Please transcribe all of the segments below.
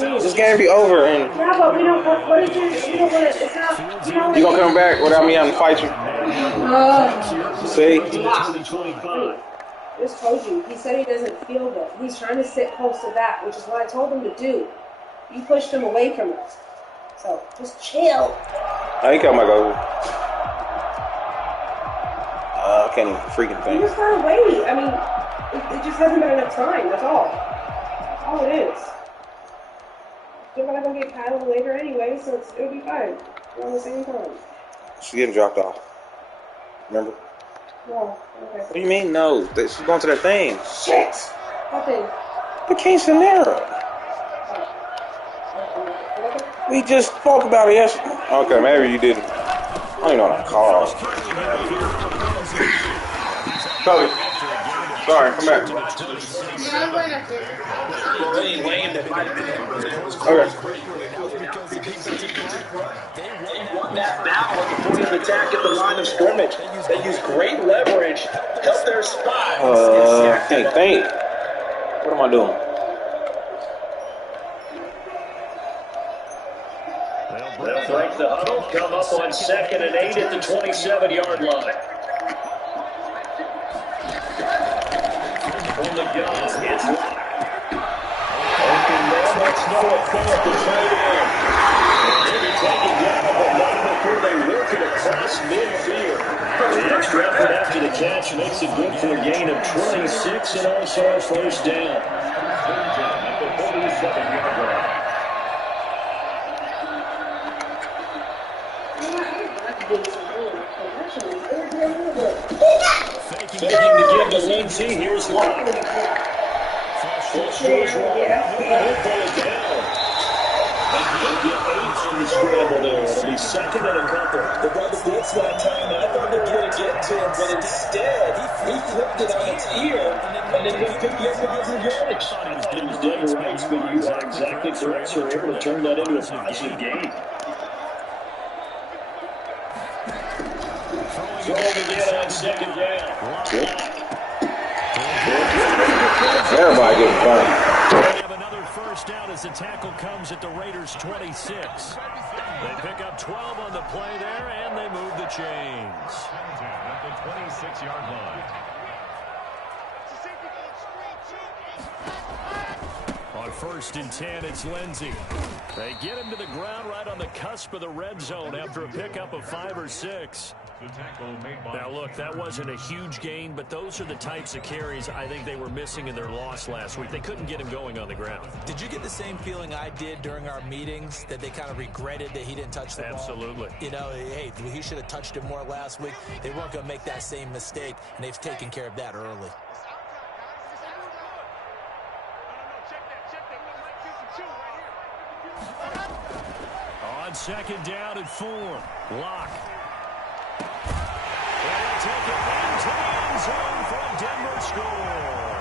This game be over. And yeah, but we don't. What did you don't want to? It's not. you gonna come back without me having to fight you? See? Just told you. He said he doesn't feel good. He's trying to sit close to that, which is what I told him to do. You pushed him away from it. So just chill. I ain't got my go. I can't even freaking think. You just gotta wait. I mean, it just hasn't been enough time. That's all. That's all it is. They're gonna go get paddled later anyway, so it'll be fine. We're on the same time. She's getting dropped off. Remember? No. Okay. What do you mean no? She's going to that thing. Shit! What thing? The quinceanera. We just spoke about it yesterday. Okay, maybe you didn't. I don't even know what I called. Kobe. Sorry, come back. Okay. That battle at the point of attack at the line of scrimmage. They use great leverage, help their spot. Can't think. What am I doing? They'll break the huddle, come up on 2nd and 8 at the 27-yard line. From the gun, it's locked. Open man, that's Noah Fant, the tight end. They'll be taken down at the line before they work it across midfield. The extra effort after the catch makes it good for a gain of 26 and also a first down. At the 47-yard line. Faking to give to Lindsay. Here's Locke. Goes wrong. He'll pull it down. And he'll get 8 on the scramble there. It'll be 2nd and a couple. The brother blitz that time, and I thought they were going to get to him, but instead, he flipped it on its ear, and then just took the extra advantage. It was dead right, but you are exactly correct, sir. Able to turn that into a positive gain. Throwing again on 2nd down. Everybody getting fun. They have another first down as the tackle comes at the Raiders' 26. They pick up 12 on the play there, and they move the chains. At the 26-yard line. On 1st and 10, it's Lindsay. They get him to the ground right on the cusp of the red zone after a pickup of 5 or 6. Now, look, that wasn't a huge gain, but those are the types of carries I think they were missing in their loss last week. They couldn't get him going on the ground. Did you get the same feeling I did during our meetings, that they kind of regretted that he didn't touch the ball? Absolutely. You know, hey, he should have touched it more last week. They weren't going to make that same mistake, and they've taken care of that early. On 2nd down at 4, Locke. They'll take it into the end zone for a Denver score.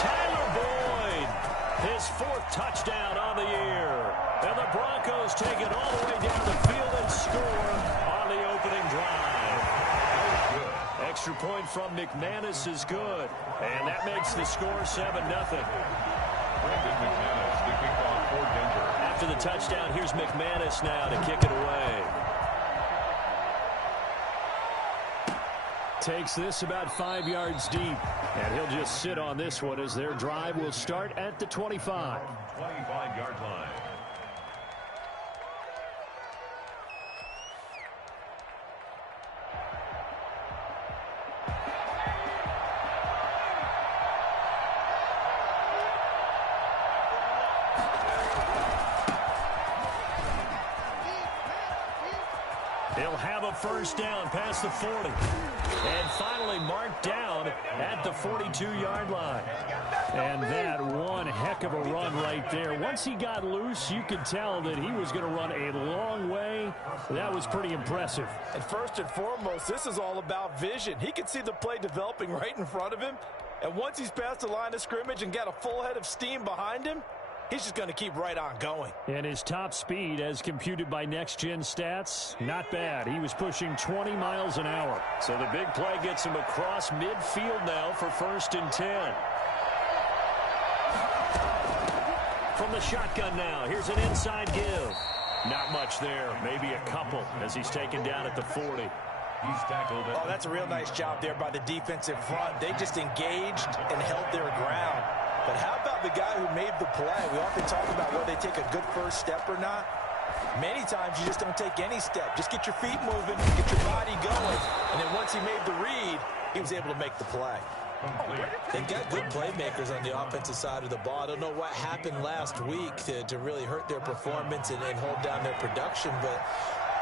Tyler Boyd, his 4th touchdown on the year. And the Broncos take it all the way down the field and score on the opening drive. Extra point from McManus is good. And that makes the score 7-0. After the touchdown, here's McManus now to kick it away. Takes this about 5 yards deep, and he'll just sit on this one as their drive will start at the 25. 25-yard line. He'll have a first down past the 40. And finally marked down at the 42-yard line. And that one heck of a run right there. Once he got loose, you could tell that he was going to run a long way. That was pretty impressive. And first and foremost, this is all about vision. He could see the play developing right in front of him. And once he's past the line of scrimmage and got a full head of steam behind him, he's just going to keep right on going. And his top speed, as computed by Next Gen Stats, not bad. He was pushing 20 miles an hour. So the big play gets him across midfield now for 1st and 10. From the shotgun now, here's an inside give. Not much there, maybe a couple as he's taken down at the 40. He's tackled. Oh, that's a real nice job there by the defensive front. They just engaged and held their ground. But how about the guy who made the play? We often talk about whether they take a good first step or not. Many times you just don't take any step. Just get your feet moving, get your body going. And then once he made the read, he was able to make the play. They've got good playmakers on the offensive side of the ball. I don't know what happened last week to really hurt their performance and hold down their production, but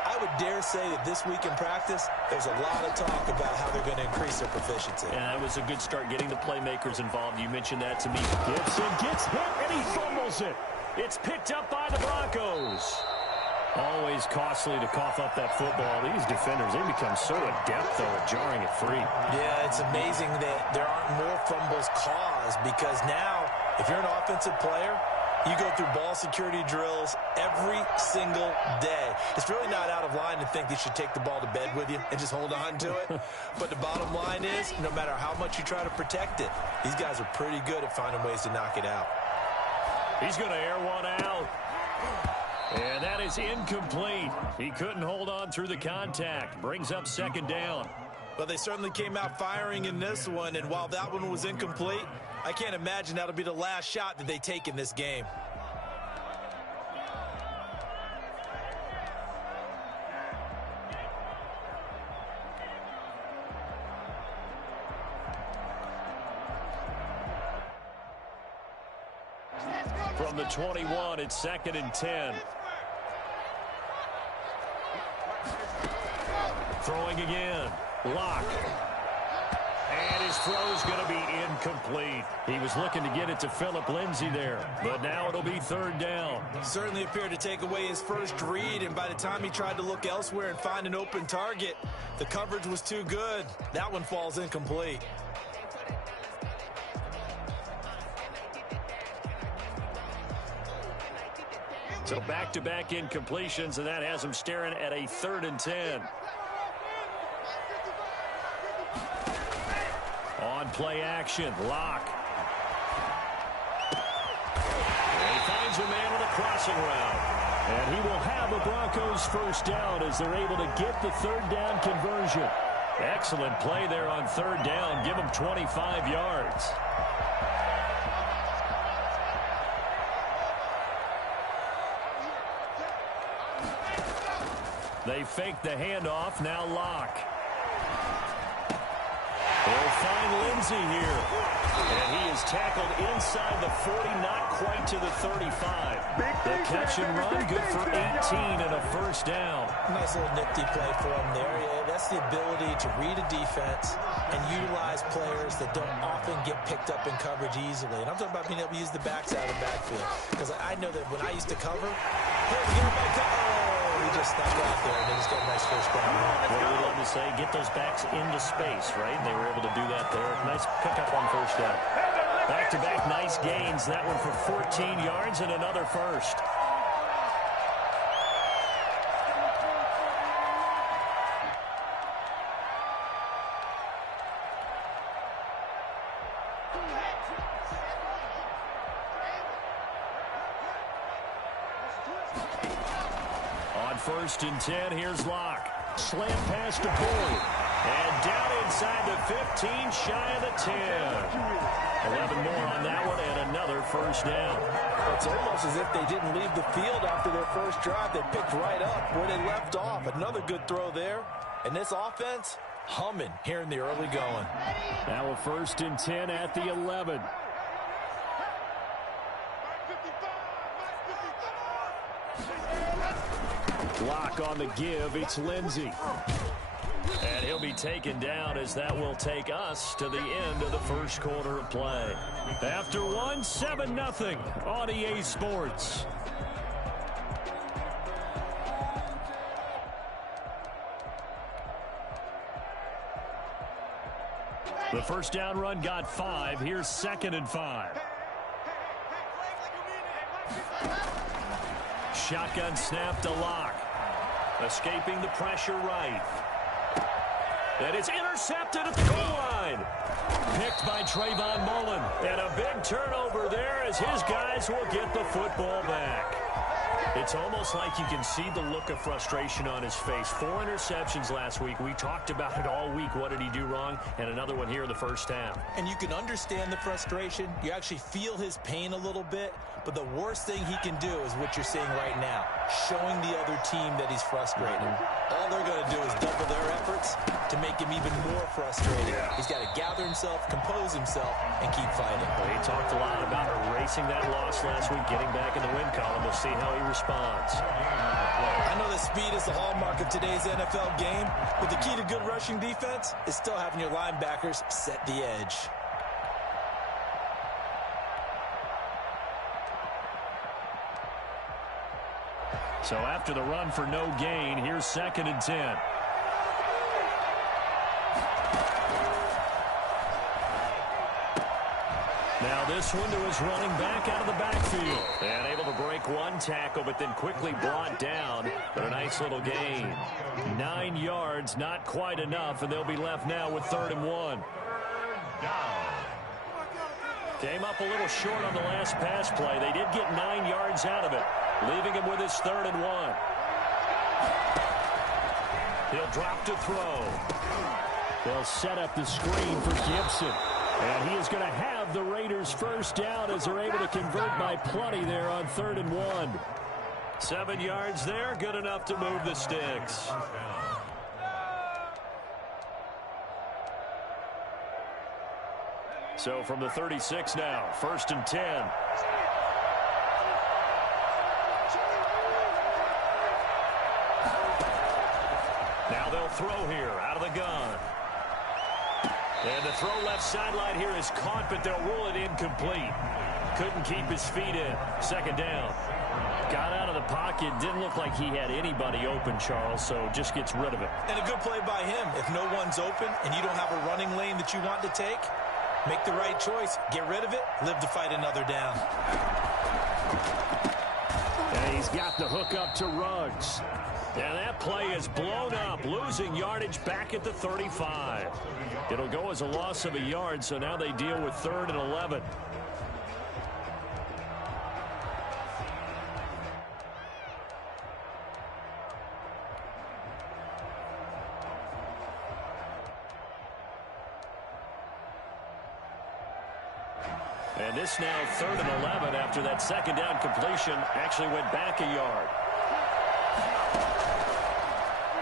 I would dare say that this week in practice, there's a lot of talk about how they're going to increase their proficiency. Yeah, that was a good start getting the playmakers involved. You mentioned that to me. Gibson gets hit, and he fumbles it. It's picked up by the Broncos. Always costly to cough up that football. These defenders, they become so adept, though, at jarring it free. Yeah, it's amazing that there aren't more fumbles caused because now, if you're an offensive player, you go through ball security drills every single day. It's really not out of line to think you should take the ball to bed with you and just hold on to it. But the bottom line is, no matter how much you try to protect it, these guys are pretty good at finding ways to knock it out. He's going to air one out. And that is incomplete. He couldn't hold on through the contact. Brings up second down. Well, they certainly came out firing in this one, and while that one was incomplete, I can't imagine that'll be the last shot that they take in this game. From the 21, it's 2nd and 10. Throwing again. Lock. And his throw's going to be incomplete. He was looking to get it to Phillip Lindsay there, but now it'll be 3rd down. Certainly appeared to take away his first read, and by the time he tried to look elsewhere and find an open target, the coverage was too good. That one falls incomplete. So back-to-back incompletions, and that has him staring at a 3rd and 10. On play action, Lock. And he finds a man with a crossing route. And he will have a Broncos first down as they're able to get the 3rd down conversion. Excellent play there on 3rd down. Give him 25 yards. They fake the handoff, now Lock. They'll find Lindsay here. And he is tackled inside the 40, not quite to the 35. The catch and run, good for 18 and a first down. Nice little nifty play for him there. Yeah, that's the ability to read a defense and utilize players that don't often get picked up in coverage easily. And I'm talking about being able to use the backs out of the backfield. Because I know that when I used to cover, hey, we got my he just stuck out there and he's got a nice first down. What we love to say, get those backs into space, right? And they were able to do that there. Nice pickup on first down. Back-to-back nice gains. That one for 14 yards and another first. On 1st and 10, here's Lock. Slant pass to Boyd. And down inside the 15, shy of the 10. 11 more on that one and another first down. It's almost as if they didn't leave the field after their first drive. They picked right up where they left off. Another good throw there. And this offense, humming here in the early going. Now a 1st and 10 at the 11. Lock on the give. It's Lindsay. And he'll be taken down as that will take us to the end of the first quarter of play. After one, 7-0 on EA Sports. The first down run got 5. Here's 2nd and 5. Shotgun snap to Lock. Escaping the pressure right. And it's intercepted at the goal line. picked by Trayvon Mullen. And a big turnover there as his guys will get the football back. It's almost like you can see the look of frustration on his face. 4 interceptions last week. We talked about it all week. What did he do wrong? And another one here in the first half. And you can understand the frustration. You actually feel his pain a little bit. But the worst thing he can do is what you're seeing right now, showing the other team that he's frustrated. All they're going to do is double their efforts to make him even more frustrated. He's got to gather himself, compose himself, and keep fighting. Well, he talked a lot about erasing that loss last week, getting back in the win column. We'll see how he responds. I know that speed is the hallmark of today's NFL game, but the key to good rushing defense is still having your linebackers set the edge. So after the run for no gain, here's 2nd and 10. Now this one to his running back out of the backfield. And able to break one tackle, but then quickly brought down. But a nice little gain. 9 yards, not quite enough, and they'll be left now with 3rd and 1. Came up a little short on the last pass play. They did get 9 yards out of it, leaving him with his 3rd and 1. He'll drop to throw. They'll set up the screen for Gibson. And he is going to have the Raiders first down as they're able to convert by plenty there on 3rd and 1. 7 yards there, good enough to move the sticks. So from the 36 now, 1st and 10. Now they'll throw here out of the gun. And the throw left sideline here is caught, but they'll rule it incomplete. Couldn't keep his feet in. 2nd down. Got out of the pocket. Didn't look like he had anybody open, Charles, so just gets rid of it. And a good play by him. If no one's open and you don't have a running lane that you want to take, make the right choice. Get rid of it. Live to fight another down. And he's got the hook up to Ruggs. And that play is blown up, losing yardage back at the 35. It'll go as a loss of a yard, so now they deal with 3rd and 11. And this now 3rd and 11 after that 2nd down completion actually went back a yard.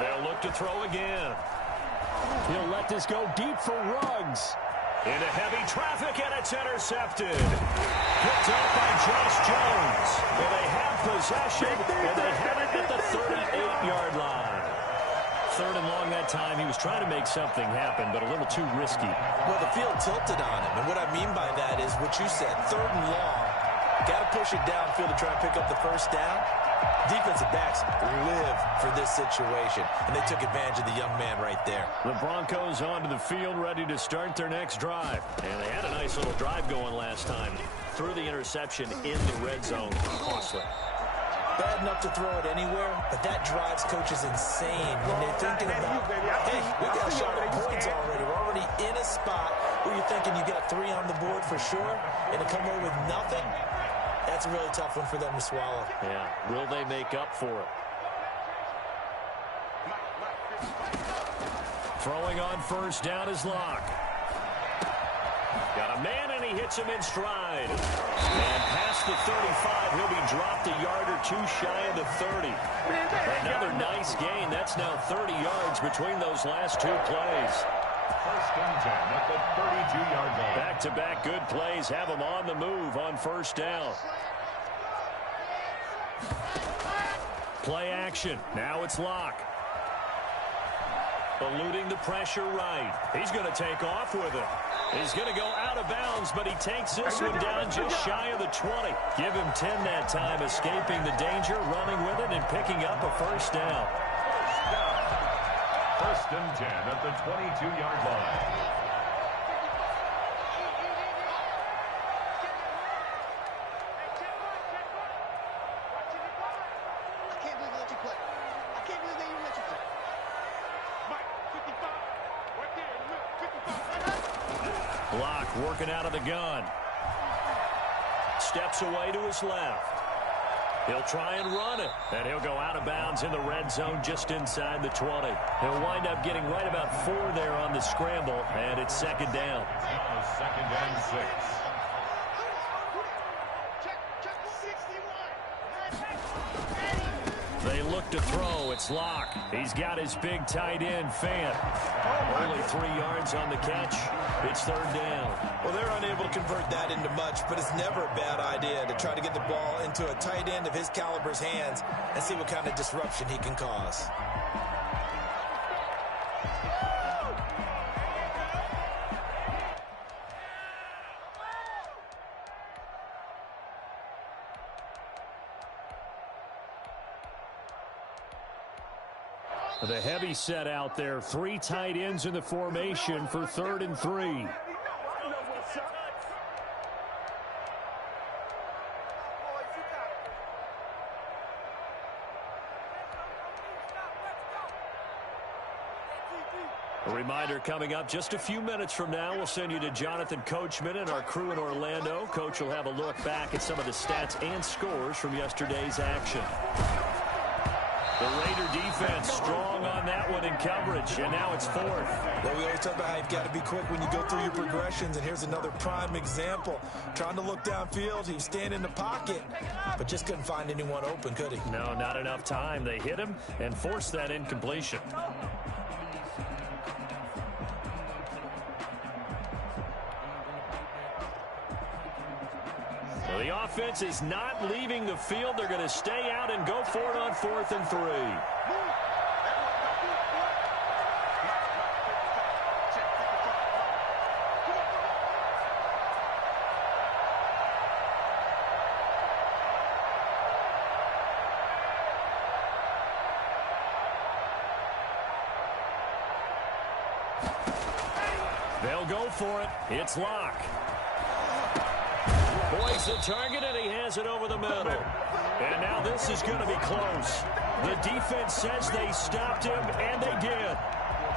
They'll look to throw again. He'll let this go deep for Ruggs. Into heavy traffic, and it's intercepted. Picked up by Josh Jones. Well, they have possession, and they have it at the 38-yard line. 3rd and long that time. He was trying to make something happen, but a little too risky. Well, the field tilted on him, and what I mean by that is what you said, 3rd and long. Got to push it downfield to try and pick up the first down. Defensive backs live for this situation, and they took advantage of the young man right there. The Broncos onto the field, ready to start their next drive. And they had a nice little drive going last time. Threw the interception in the red zone. Costly. Bad enough to throw it anywhere, but that drives coaches insane when they're thinking about, hey, we got a shot at points already. We're already in a spot where you're thinking you got 3 on the board for sure, and to come away with nothing, that's a really tough one for them to swallow. Yeah, will they make up for it? Throwing on first down is Locke. Got a man, and he hits him in stride. And past the 35, he'll be dropped a yard or 2 shy of the 30. Another nice gain. That's now 30 yards between those last 2 plays. 1st and 10 at the 32-yard line. Back-to-back good plays have them on the move on first down. Play action. Now it's Locke. Eluding the pressure right. He's going to take off with it. He's going to go out of bounds, but he takes this one down just shy of the 20. Give him 10 that time, escaping the danger, running with it, and picking up a first down. 1st and 10 at the 22-yard line. Block working out of the gun. Steps away to his left. He'll try and run it, and he'll go out of bounds in the red zone just inside the 20. He'll wind up getting right about 4 there on the scramble, and it's second down. Second and 6. They look to throw. It's Locke. He's got his big tight end, Fant. Only 3 yards on the catch. It's third down. Well, they're unable to convert that into much, but it's never a bad idea to try to get the ball into a tight end of his caliber's hands and see what kind of disruption he can cause. The heavy set out there. 3 tight ends in the formation for 3rd and 3. A reminder coming up just a few minutes from now. We'll send you to Jonathan Coachman and our crew in Orlando. Coach will have a look back at some of the stats and scores from yesterday's action. The Raider defense strong on that one in coverage, and now it's 4th. Well, we always talk about how you've got to be quick when you go through your progressions, and here's another prime example. Trying to look downfield, he was standing in the pocket, but just couldn't find anyone open, could he? No, not enough time. They hit him and forced that incompletion. So the offense is not leaving the field. They're going to stay out and go for it on 4th and 3. They'll go for it. It's Locke. Boys the target, and he has it over the middle. And now this is going to be close. The defense says they stopped him, and they did.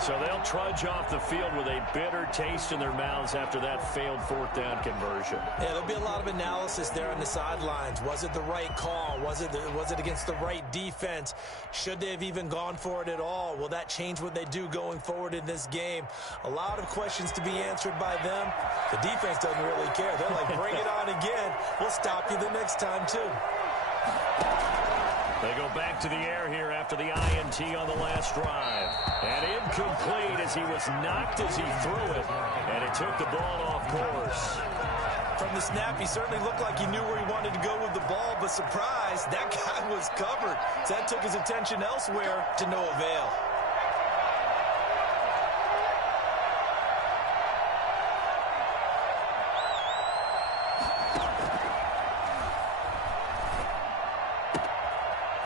So they'll trudge off the field with a bitter taste in their mouths after that failed 4th down conversion. Yeah, there'll be a lot of analysis there on the sidelines. Was it the right call? Was it against the right defense? Should they have even gone for it at all? Will that change what they do going forward in this game? A lot of questions to be answered by them. The defense doesn't really care. They're like, bring it on again. We'll stop you the next time, too. They go back to the air here after the INT on the last drive. And incomplete as he was knocked as he threw it. And it took the ball off course. From the snap, he certainly looked like he knew where he wanted to go with the ball, but surprise, that guy was covered. So that took his attention elsewhere to no avail.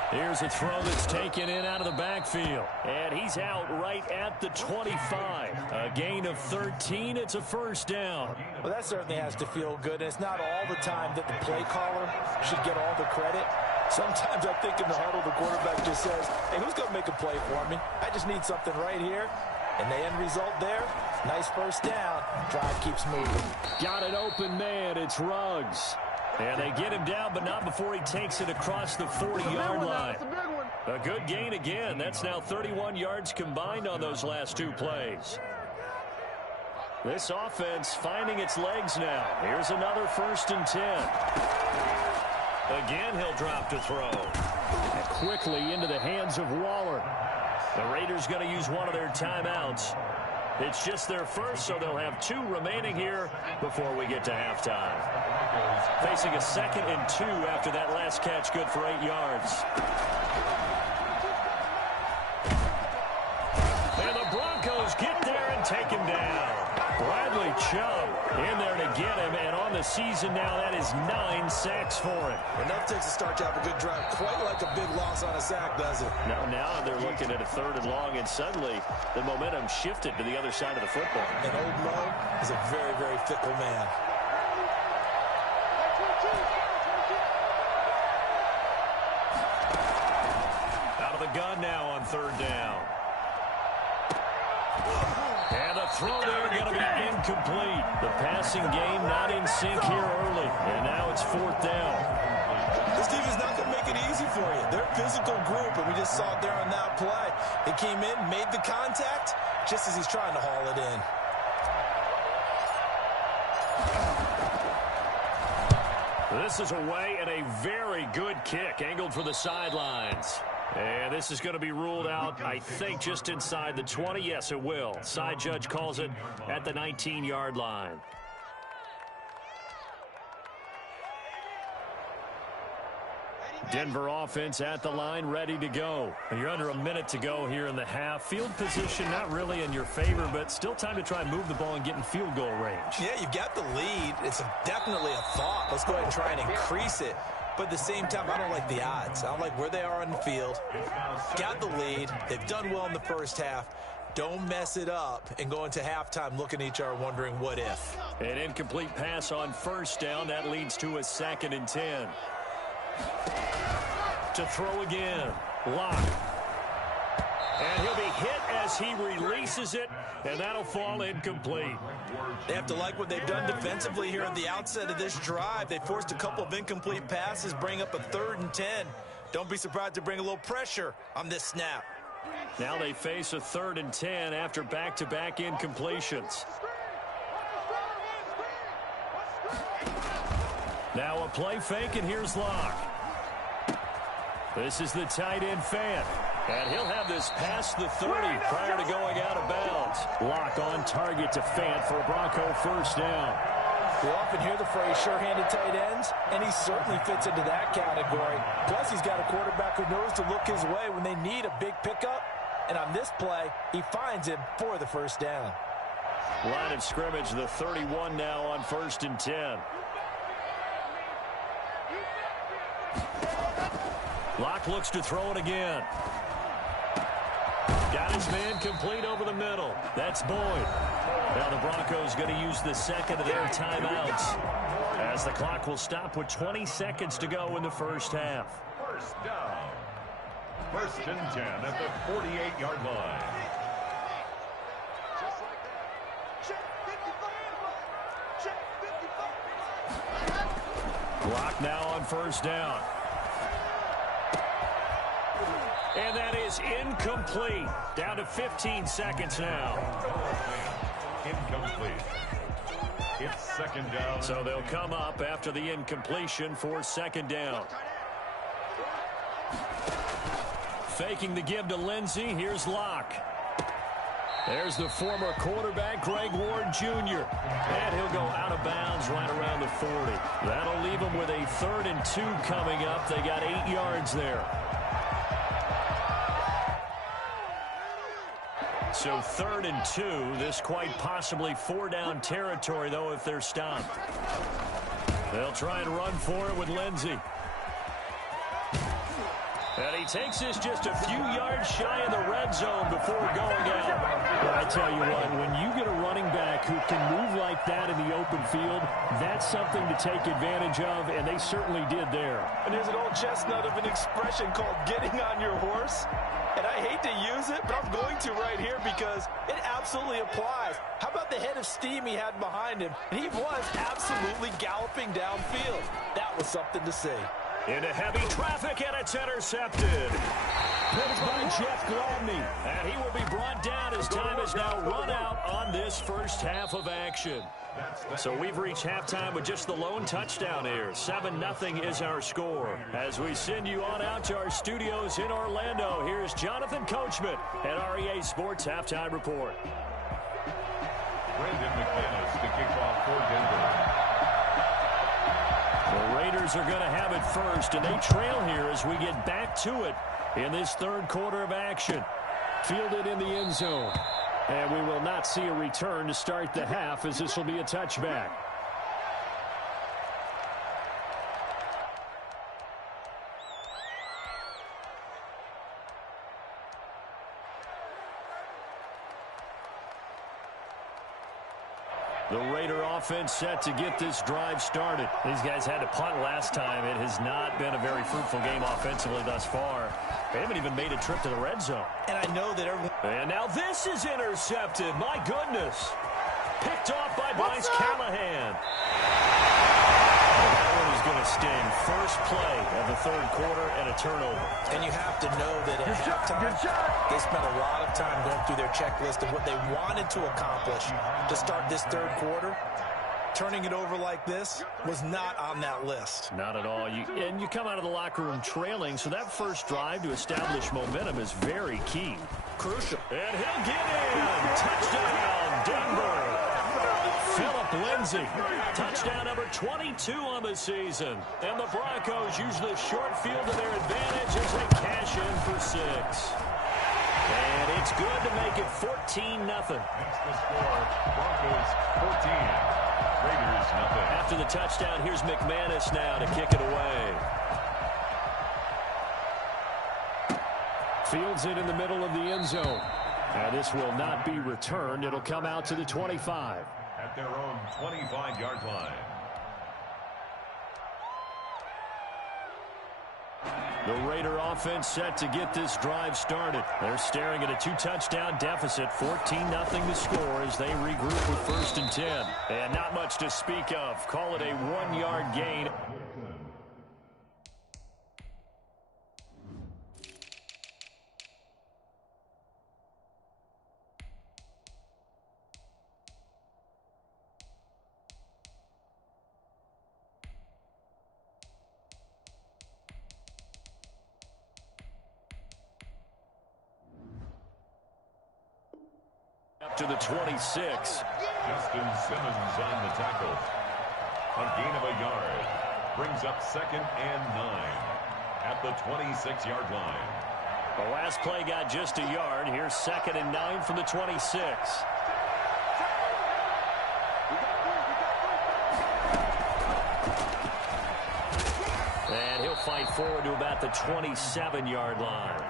Here's a throw that's taken in out of the backfield. And he's out right at the 25. A gain of 13. It's a first down. Well, that certainly has to feel good. And it's not all the time that the play caller should get all the credit. Sometimes I think in the huddle, the quarterback just says, hey, who's going to make a play for me? I just need something right here. And the end result there, nice first down. Drive keeps moving. Got an open man. It's Ruggs. And they get him down, but not before he takes it across the 40-yard line. A good gain again. That's now 31 yards combined on those last 2 plays. This offense finding its legs now. Here's another 1st and 10. Again, he'll drop to throw. And quickly into the hands of Waller. The Raiders going to use one of their timeouts. It's just their first, so they'll have 2 remaining here before we get to halftime. Facing a 2nd and 2 after that last catch, good for 8 yards. And the Broncos get there and take him down. Bradley Chubb in there to get him, and on the season now, that is 9 sacks for him. Enough takes a start to have a good drive, quite like a big loss on a sack, does it? Now they're looking at a 3rd and long, and suddenly the momentum shifted to the other side of the football. And old Mo is a very, very fickle man. Out of the gun now on 3rd down. And the throw there going to be incomplete. The passing game not in sync here early. And now it's 4th down. This defense not going to make it easy for you. They're a physical group, and we just saw it there on that play. They came in, made the contact, just as he's trying to haul it in. This is away and a very good kick angled for the sidelines. And this is going to be ruled out, I think, just inside the 20. Yes, it will. Side judge calls it at the 19-yard line. Denver offense at the line, ready to go. And you're under a minute to go here in the half. Field position not really in your favor, but still time to try and move the ball and get in field goal range. Yeah, you've got the lead. It's definitely a thought. Let's go ahead and try and increase it. But at the same time, I don't like the odds. I don't like where they are on the field. Got the lead. They've done well in the first half. Don't mess it up and go into halftime looking at each other wondering what if. An incomplete pass on 1st down. That leads to a 2nd and 10. To throw again. Lock. And he'll be hit as he releases it, and that'll fall incomplete. They have to like what they've done defensively here at the outset of this drive. They forced a couple of incomplete passes, bring up a 3rd and 10. Don't be surprised to bring a little pressure on this snap. Now they face a 3rd and 10 after back-to-back incompletions. Now a play fake, and here's Locke. This is the tight end Fant. And he'll have this past the 30 prior to going out of bounds. Locke on target to Fant for a Bronco 1st down. We often hear the phrase sure-handed tight ends, and he certainly fits into that category. Plus, he's got a quarterback who knows to look his way when they need a big pickup. And on this play, he finds him for the 1st down. Line of scrimmage, the 31 now on 1st and 10. Locke looks to throw it again. Got his man complete over the middle. That's Boyd. Now the Broncos going to use the 2nd of their timeouts as the clock will stop with 20 seconds to go in the 1st half. 1st down. 1st and 10 at the 48-yard line. Clock now on 1st down. And that is incomplete. Down to 15 seconds now. Incomplete. It's 2nd down. So they'll come up after the incompletion for 2nd down. Faking the give to Lindsey. Here's Locke. There's the former quarterback, Greg Ward Jr. And he'll go out of bounds right around the 40. That'll leave him with a 3rd and 2 coming up. They got 8 yards there. So 3rd and 2. This quite possibly 4-down territory, though, if they're stopped. They'll try and run for it with Lindsey. And he takes this just a few yards shy of the red zone before going out. But I tell you what, when you get a running back who can move like that in the open field, that's something to take advantage of, and they certainly did there. And there's an old chestnut of an expression called getting on your horse. And I hate to use it, but I'm going to right here because it absolutely applies. How about the head of steam he had behind him? And he was absolutely galloping downfield. That was something to see. Into heavy traffic, and it's intercepted. Picked by Jeff Gladney. And he will be brought down as time is now run out on this 1st half of action. So we've reached halftime with just the lone touchdown here. 7-0 is our score. As we send you on out to our studios in Orlando, here's Jonathan Coachman at REA Sports Halftime Report. Brendan McManus to kick off for Denver. The Raiders are going to have it first, and they trail here as we get back to it in this 3rd quarter of action. Fielded in the end zone. And we will not see a return to start the half, as this will be a touchback. The Raider offense set to get this drive started. These guys had to punt last time. It has not been a very fruitful game offensively thus far. They haven't even made a trip to the red zone. And I know that everyone... And now this is intercepted. My goodness. Picked off by Bryce Callahan. That one is going to sting. First play of the third quarter and a turnover. And you have to know that at halftime, they spent a lot of time going through their checklist of what they wanted to accomplish to start this third quarter. Turning it over like this was not on that list. Not at all. And you come out of the locker room trailing, so that first drive to establish momentum is very key. Crucial. And he'll get in. Touchdown, Denver. Phillip Lindsay. Touchdown number 22 on the season. And the Broncos use the short field to their advantage as they cash in for 6. And it's good to make it 14-0. That's the score. Broncos 14. Raiders nothing. After the touchdown, here's McManus now to kick it away. Fields it in the middle of the end zone. Now this will not be returned. It'll come out to the 25. At their own 25-yard line. The Raider offense set to get this drive started. They're staring at a 2-touchdown deficit, 14-0 to score as they regroup with 1st and 10. And not much to speak of. Call it a 1-yard gain. To the 26. Justin Simmons on the tackle. A gain of a yard. Brings up 2nd and 9 at the 26-yard line. The last play got just a yard. Here's 2nd and 9 from the 26. And he'll fight forward to about the 27-yard line.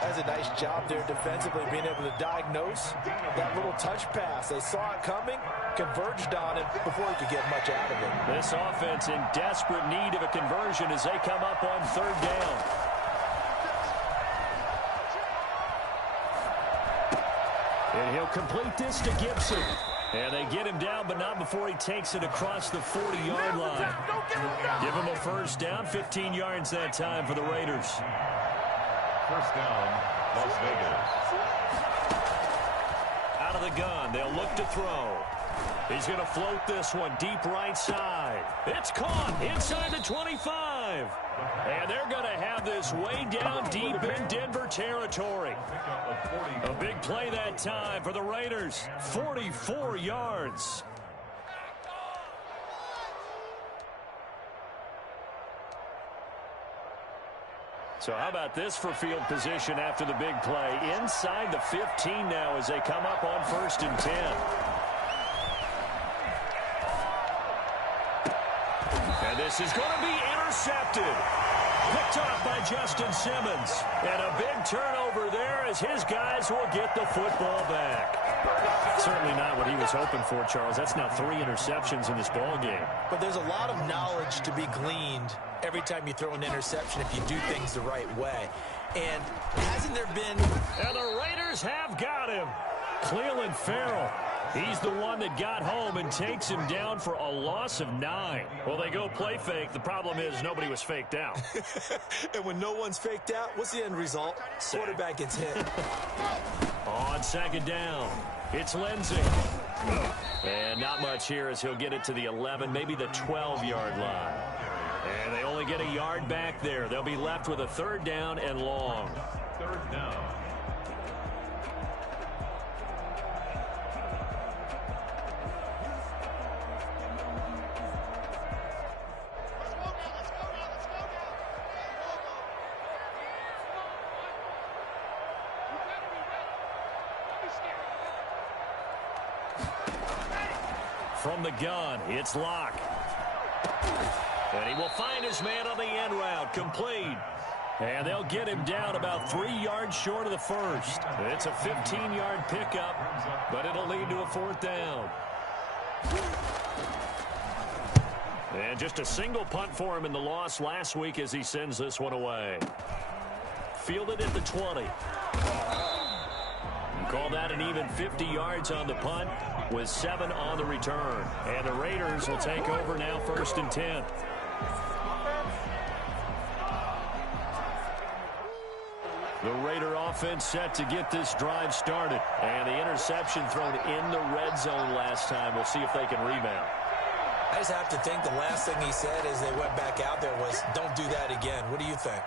That's a nice job there defensively, being able to diagnose that little touch pass. They saw it coming, converged on it before he could get much out of it. This offense in desperate need of a conversion as they come up on 3rd down. And he'll complete this to Gibson. And they get him down, but not before he takes it across the 40-yard line. Give him a 1st down, 15 yards that time for the Raiders. 1st down, Las Vegas. Out of the gun, they'll look to throw. He's going to float this one deep right side. It's caught inside the 25. And they're going to have this way down deep in Denver territory. A big play that time for the Raiders. 44 yards. So how about this for field position after the big play? Inside the 15 now as they come up on 1st and 10. And this is going to be intercepted. Picked off by Justin Simmons. And a big turnover there as his guys will get the football back. Certainly not what he was hoping for, Charles. That's now 3 interceptions in this ball game. But there's a lot of knowledge to be gleaned every time you throw an interception if you do things the right way. And hasn't there been... And the Raiders have got him. Cleveland Farrell. He's the one that got home and takes him down for a loss of 9. Well, they go play fake. The problem is nobody was faked out. And when no one's faked out, what's the end result? Quarterback gets hit. On 2nd down, it's Lindsay. And not much here as he'll get it to the 11, maybe the 12-yard line. And they only get a yard back there. They'll be left with a 3rd down and long. 3rd down. From the gun, it's Locke. And he will find his man on the end route. Complete. And they'll get him down about 3 yards short of the first. It's a 15-yard pickup, but it'll lead to a 4th down. And just a single punt for him in the loss last week as he sends this one away. Fielded at the 20. Call that an even 50 yards on the punt with 7 on the return. And the Raiders will take over now 1st and 10. The Raider offense set to get this drive started. And the interception thrown in the red zone last time. We'll see if they can rebound. I just have to think the last thing he said as they went back out there was, don't do that again. What do you think?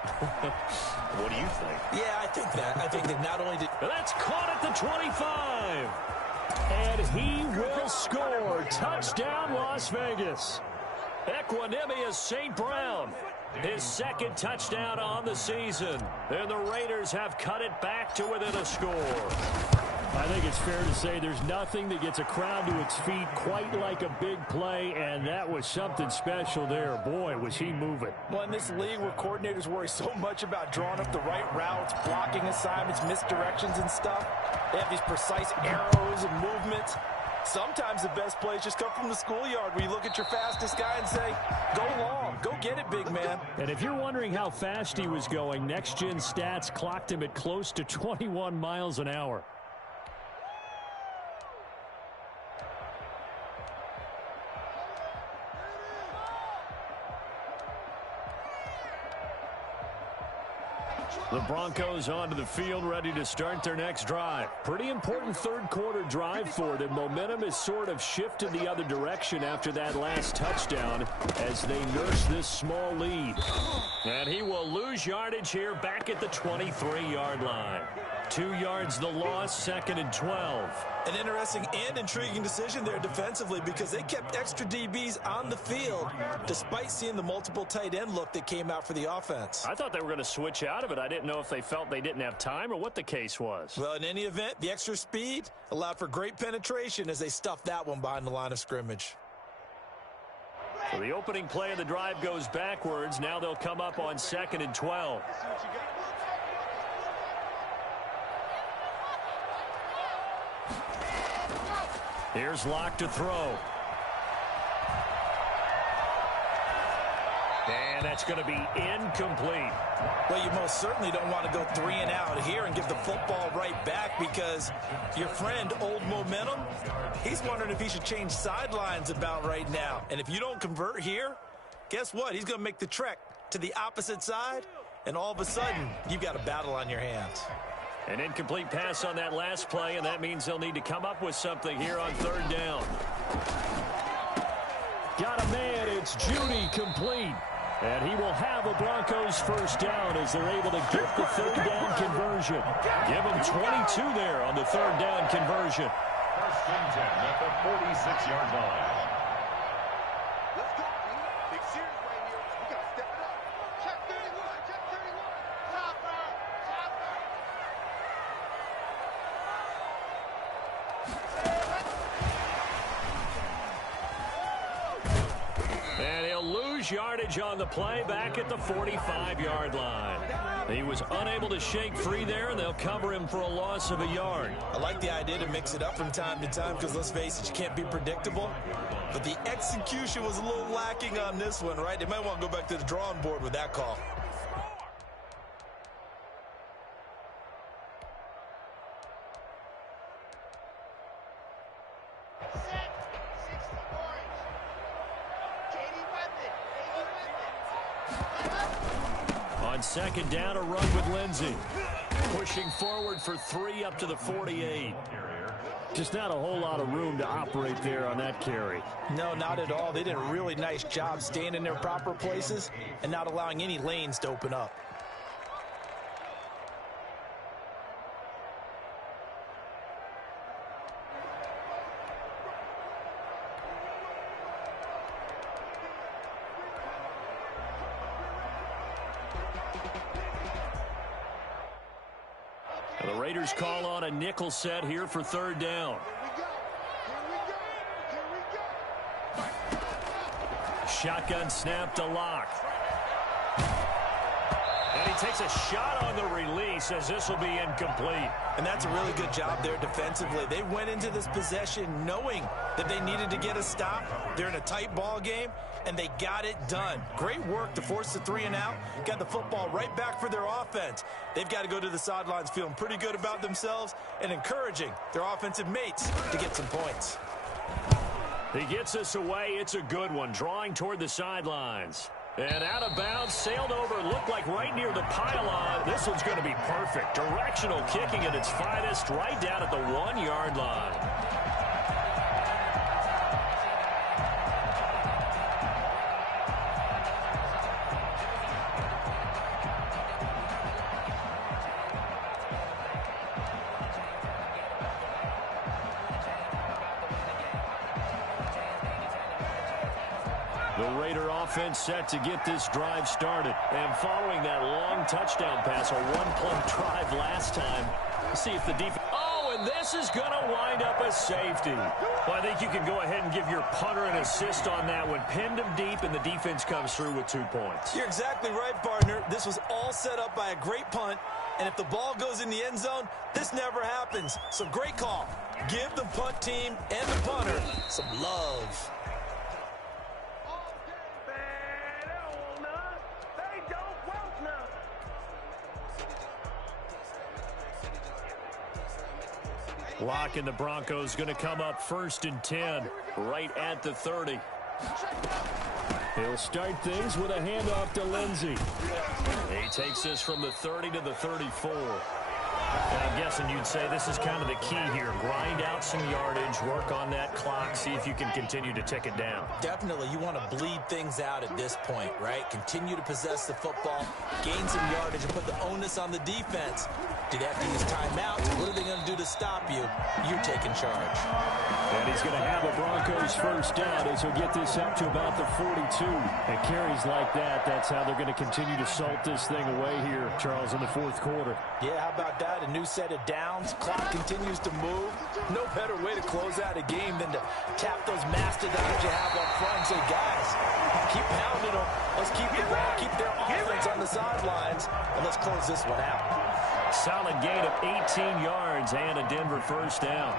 What do you think? Yeah, I think that. I think that not only did... That's caught at the 25. And he will score. Touchdown, Las Vegas. Equanimous St. Brown. His 2nd touchdown on the season. And the Raiders have cut it back to within a score. I think it's fair to say there's nothing that gets a crowd to its feet quite like a big play, and that was something special there. Boy, was he moving. Well, in this league where coordinators worry so much about drawing up the right routes, blocking assignments, misdirections and stuff, they have these precise arrows and movements. Sometimes the best plays just come from the schoolyard where you look at your fastest guy and say, go long, go get it, big man. And if you're wondering how fast he was going, Next Gen Stats clocked him at close to 21 miles an hour. The Broncos onto the field, ready to start their next drive. Pretty important 3rd quarter drive for them. Momentum has sort of shifted the other direction after that last touchdown as they nurse this small lead. And he will lose yardage here back at the 23-yard line. 2 yards the loss, 2nd and 12. An interesting and intriguing decision there defensively because they kept extra DBs on the field despite seeing the multiple tight end look that came out for the offense. I thought they were going to switch out of it. I didn't know if they felt they didn't have time or what the case was. Well, in any event, the extra speed allowed for great penetration as they stuffed that one behind the line of scrimmage. So the opening play of the drive goes backwards. Now they'll come up on 2nd and 12. Here's Locke to throw. And that's going to be incomplete. Well, you most certainly don't want to go 3 and out here and give the football right back because your friend, Old Momentum, he's wondering if he should change sidelines about right now. And if you don't convert here, guess what? He's going to make the trek to the opposite side, and all of a sudden, you've got a battle on your hands. An incomplete pass on that last play, and that means they'll need to come up with something here on 3rd down. Got a man, it's Judy complete. And he will have a Broncos 1st down as they're able to get the 3rd down conversion. Give him 22 there on the 3rd down conversion. 1st and 10 at the 46-yard line. Let's go, man. Big series right here. We got to step it up. Check 31. Check 31. Chopper. Chopper. And he'll lose yardage on the play back at the 45-yard line. He was unable to shake free there, and they'll cover him for a loss of a yard. I like the idea to mix it up from time to time because, let's face it, you can't be predictable. But the execution was a little lacking on this one, right? They might want to go back to the drawing board with that call. On 2nd down, a run with Lindsey. Pushing forward for 3 up to the 48. Just not a whole lot of room to operate there on that carry. No, not at all. They did a really nice job staying in their proper places and not allowing any lanes to open up. The Raiders call on a nickel set here for 3rd down. Shotgun snap to Locke. And he takes a shot on the release as this will be incomplete. And that's a really good job there defensively. They went into this possession knowing that they needed to get a stop. They're in a tight ball game, and they got it done. Great work to force the 3 and out. Got the football right back for their offense. They've got to go to the sidelines feeling pretty good about themselves and encouraging their offensive mates to get some points. He gets us away. It's a good one, drawing toward the sidelines. And out of bounds, sailed over, looked like right near the pylon. This one's going to be perfect. Directional kicking at its finest, right down at the 1-yard line. The Raider offense set to get this drive started. And following that long touchdown pass, a one-play drive last time, see if the defense... Oh, and this is going to wind up a safety. Well, I think you can go ahead and give your punter an assist on that one. Pinned him deep, and the defense comes through with 2 points. You're exactly right, partner. This was all set up by a great punt. And if the ball goes in the end zone, this never happens. So great call. Give the punt team and the punter some love. Lock and the Broncos going to come up 1st and 10, right at the 30. He'll start things with a handoff to Lindsey. He takes this from the 30 to the 34. And I'm guessing you'd say this is kind of the key here. Grind out some yardage, work on that clock, see if you can continue to tick it down. Definitely, you want to bleed things out at this point, right? Continue to possess the football, gain some yardage, and put the onus on the defense. Do they have to use timeouts? What are they going to do to stop you? You're taking charge. And he's going to have a Broncos first down as he'll get this up to about the 42. And carries like that, that's how they're going to continue to salt this thing away here, Charles, in the 4th quarter. Yeah, how about that? A new set of downs. Clock continues to move. No better way to close out a game than to tap those mastodons you have up front and say, guys, keep pounding them. Let's keep the ball, keep their offense on the sidelines, and let's close this one out. Solid gain of 18 yards and a Denver first down.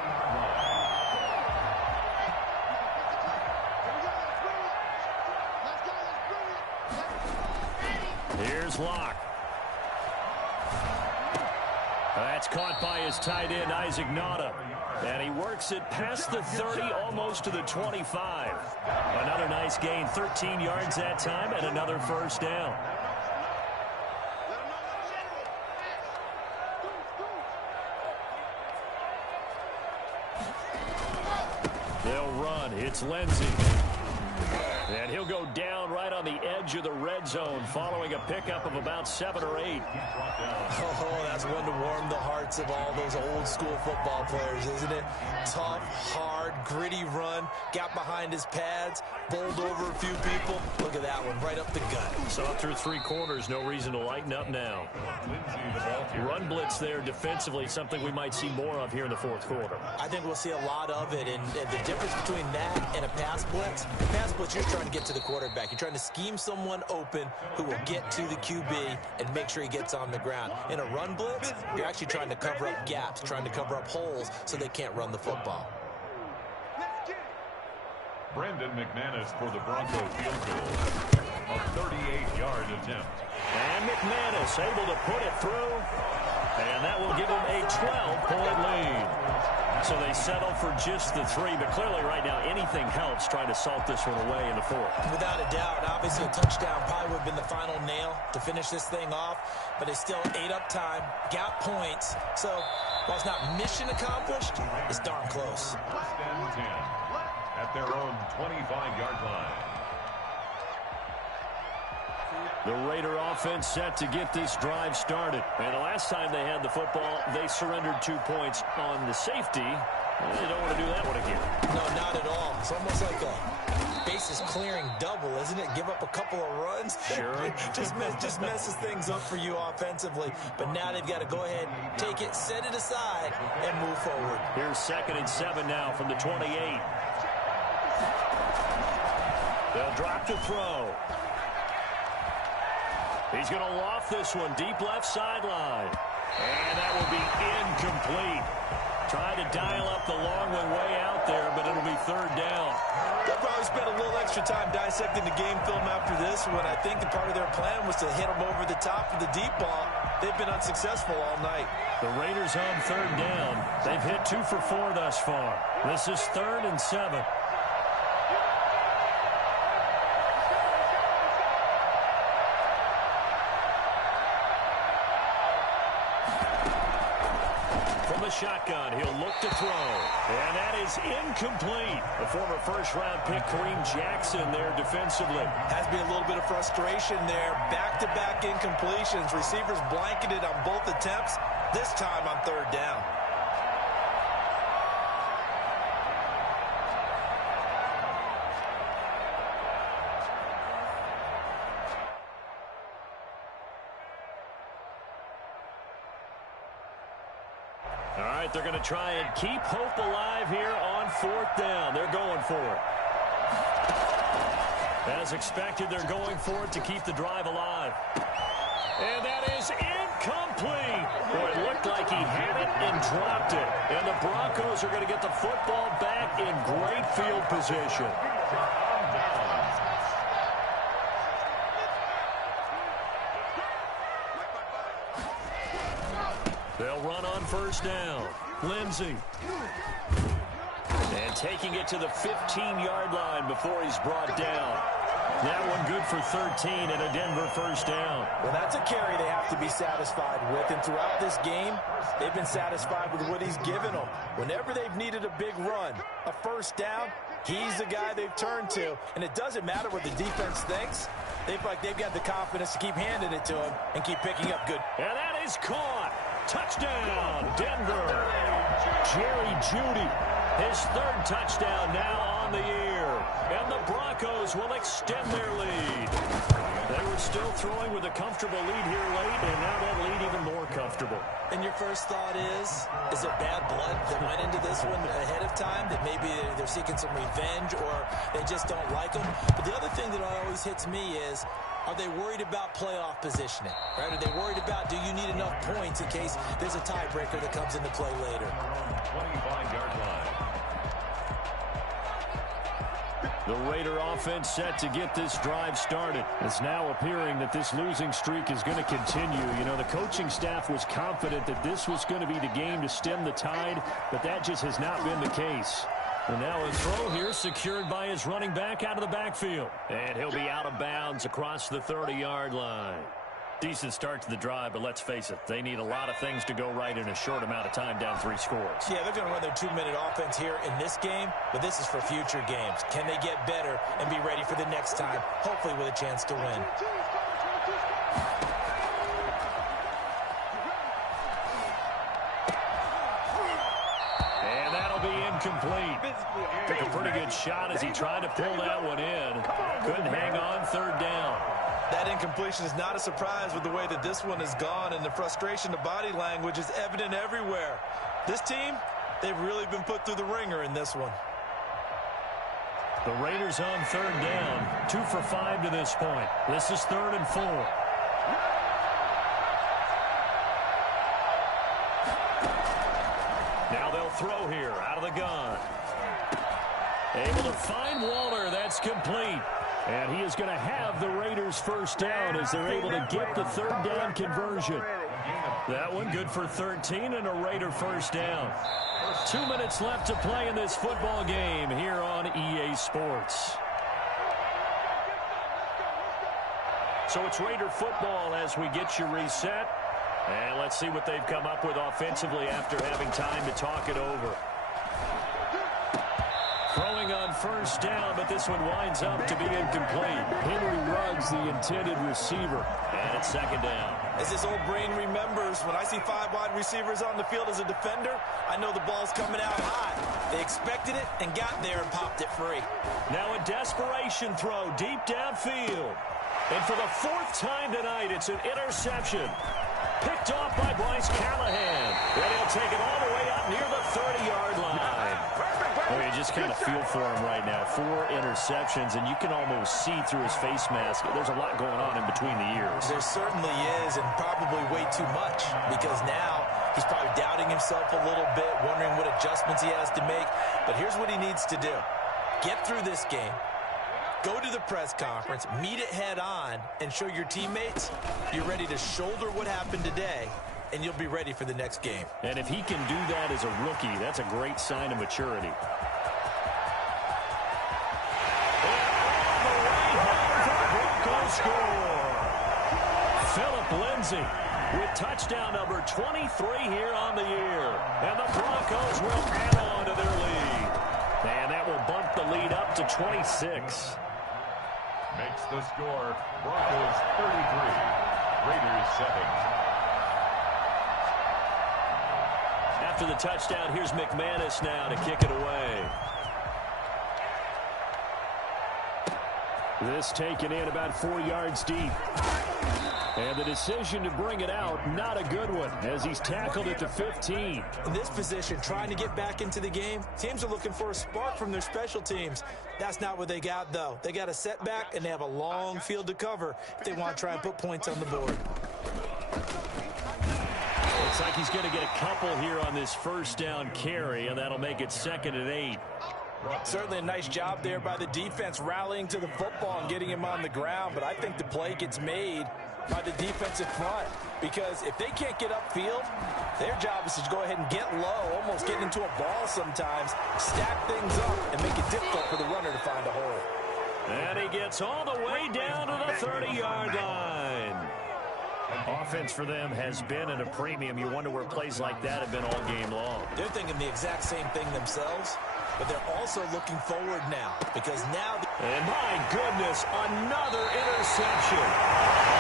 Here's Locke. That's caught by his tight end, Isaac Nauta. And he works it past the 30, almost to the 25. Another nice gain, 13 yards that time, and another first down. They'll run. It's Lindsey. And he'll go down right on the edge of the red zone following a pickup of about 7 or 8. Oh, that's one to warm the hearts of all those old school football players, isn't it? Tough, hard, gritty run. Got behind his pads, bowled over a few people. Look at that one, right up the gut. Saw through 3 quarters, no reason to lighten up now. Run blitz there defensively, something we might see more of here in the 4th quarter. I think we'll see a lot of it, and the difference between that and a pass blitz, you're trying to get to the quarterback. You're trying to scheme someone open who will get to the QB and make sure he gets on the ground. In a run blitz, you're actually trying to cover up gaps, trying to cover up holes so they can't run the football. Brandon McManus for the Broncos field goal. A 38-yard attempt. And McManus able to put it through. And that will give him a 12-point lead. So they settle for just the 3, but clearly right now anything helps trying to salt this one away in the 4th. Without a doubt, obviously a touchdown probably would have been the final nail to finish this thing off, but it's still ate up time, got points, so while it's not mission accomplished, it's darn close. First and 10 at their own 25-yard line. The Raider offense set to get this drive started. And the last time they had the football, they surrendered 2 points on the safety. They don't want to do that one again. No, not at all. It's almost like a bases clearing double, isn't it? Give up a couple of runs. Sure. just messes things up for you offensively. But now they've got to go ahead, take it, set it aside, and move forward. Here's 2nd and 7 now from the 28. They'll drop to throw. He's going to loft this one deep left sideline. And that will be incomplete. Trying to dial up the long one way out there, but it'll be third down. They'll probably spend a little extra time dissecting the game film after this one. I think the part of their plan was to hit them over the top of the deep ball. They've been unsuccessful all night. The Raiders on third down. They've hit 2 for 4 thus far. This is 3rd and 7. Shotgun, he'll look to throw, and that is incomplete. The former first-round pick Kareem Jackson there defensively. Has been a little bit of frustration there. Back-to-back incompletions. Receivers blanketed on both attempts, this time on third down. All right, they're going to try and keep hope alive here on 4th down. They're going for it. As expected, they're going for it to keep the drive alive. And that is incomplete. Boy, it looked like he had it and dropped it. And the Broncos are going to get the football back in great field position. They'll run on first down. Lindsey. And taking it to the 15-yard line before he's brought down. That one good for 13 and a Denver first down. Well, that's a carry they have to be satisfied with. And throughout this game, they've been satisfied with what he's given them. Whenever they've needed a big run, a first down, he's the guy they've turned to. And it doesn't matter what the defense thinks. They feel like they've got the confidence to keep handing it to him and keep picking up good. And that is caught. Touchdown, Denver. Jerry Jeudy, his 3rd touchdown now on the year. And the Broncos will extend their lead. They were still throwing with a comfortable lead here late, and now that lead even more comfortable. And your first thought is it bad blood that went into this one ahead of time, that maybe they're seeking some revenge or they just don't like them? But the other thing that always hits me is, are they worried about playoff positioning? Right? Are they worried about, do you need enough points in case there's a tiebreaker that comes into play later? 25-yard line. The Raider offense set to get this drive started. It's now appearing that this losing streak is going to continue. You know, the coaching staff was confident that this was going to be the game to stem the tide, but that just has not been the case. And now a throw here secured by his running back out of the backfield. And he'll be out of bounds across the 30-yard line. Decent start to the drive, but let's face it, they need a lot of things to go right in a short amount of time down 3 scores. Yeah, they're going to run their 2-minute offense here in this game, but this is for future games. Can they get better and be ready for the next time, hopefully with a chance to win? And that'll be incomplete. Took a pretty good shot as he tried to pull that one in. Couldn't hang on, 3rd down. That incompletion is not a surprise with the way that this one has gone, and the frustration, the body language is evident everywhere. This team, they've really been put through the ringer in this one. The Raiders on 3rd down, 2 for 5 to this point. This is 3rd and 4. Now they'll throw here out of the gun. Able to find Waller. That's complete. And he is going to have the Raiders first down as they're able to get the 3rd down conversion. That one good for 13 and a Raider first down. 2 minutes left to play in this football game here on EA Sports. So it's Raider football as we get you reset. And let's see what they've come up with offensively after having time to talk it over. Throwing on first down, but this one winds up to be incomplete. Henry Ruggs, the intended receiver. And it's 2nd down. As his old brain remembers, when I see 5 wide receivers on the field as a defender, I know the ball's coming out hot. They expected it and got there and popped it free. Now a desperation throw deep downfield. And for the 4th time tonight, it's an interception. Picked off by Bryce Callahan. And he'll take it all the way out near the 30-yard line. Well, you just kind of feel for him right now. 4 interceptions, and you can almost see through his face mask. There's a lot going on in between the ears. There certainly is, and probably way too much, because now he's probably doubting himself a little bit, wondering what adjustments he has to make. But here's what he needs to do. Get through this game, go to the press conference, meet it head on, and show your teammates you're ready to shoulder what happened today, and you'll be ready for the next game. And if he can do that as a rookie, that's a great sign of maturity. Score. Phillip Lindsay with touchdown number 23 here on the year. And the Broncos will add on to their lead. And that will bump the lead up to 26. Makes the score Broncos 33, Raiders 7. After the touchdown, here's McManus now to kick it away. This taken in about 4 yards deep. And the decision to bring it out, not a good one, as he's tackled at the 15. In this position, trying to get back into the game, teams are looking for a spark from their special teams. That's not what they got, though. They got a setback, and they have a long field to cover if they want to try and put points on the board. Looks like he's going to get a couple here on this first down carry, and that'll make it 2nd and 8. Certainly a nice job there by the defense, rallying to the football and getting him on the ground. But I think the play gets made by the defensive front, because if they can't get upfield, their job is to go ahead and get low, almost get into a ball sometimes, stack things up, and make it difficult for the runner to find a hole. And he gets all the way down to the 30-yard line. Offense for them has been at a premium. You wonder where plays like that have been all game long. They're thinking the exact same thing themselves, but they're also looking forward now, because now... And my goodness, another interception.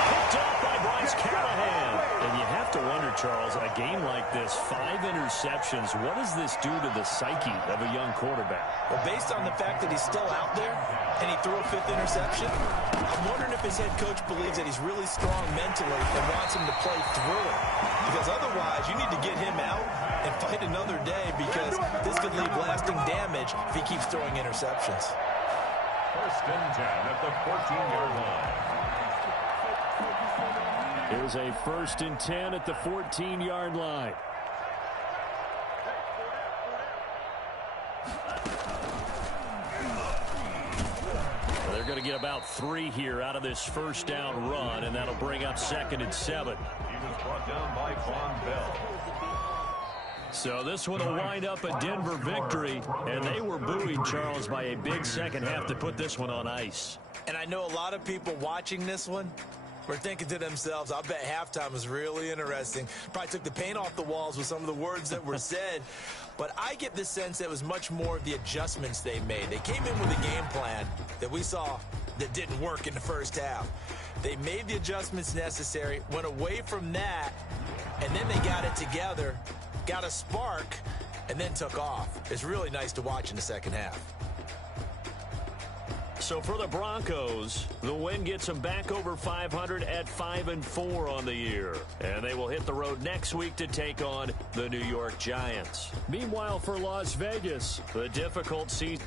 Picked up by Bryce Callahan. And you have to wonder, Charles, a game like this, 5 interceptions, what does this do to the psyche of a young quarterback? Well, based on the fact that he's still out there and he threw a 5th interception, I'm wondering if his head coach believes that he's really strong mentally and wants him to play through it. Because otherwise, you need to get him out and fight another day, because this could leave lasting damage if he keeps throwing interceptions. 1st and 10 at the 14-yard line. Here's a 1st and 10 at the 14-yard line. They're going to get about 3 here out of this first down run, and that'll bring up 2nd and 7. He was brought down by Von Bell. So this one will wind up a Denver victory, and they were buoyed, Charles, by a big second half to put this one on ice. And I know a lot of people watching this one were thinking to themselves, I bet halftime was really interesting. Probably took the paint off the walls with some of the words that were said. But I get the sense that it was much more of the adjustments they made. They came in with a game plan that we saw that didn't work in the first half. They made the adjustments necessary, went away from that, and then they got it together, got a spark, and then took off. It's really nice to watch in the second half. So for the Broncos, the win gets them back over 500 at 5-4 on the year. And they will hit the road next week to take on the New York Giants. Meanwhile, for Las Vegas, the difficult season.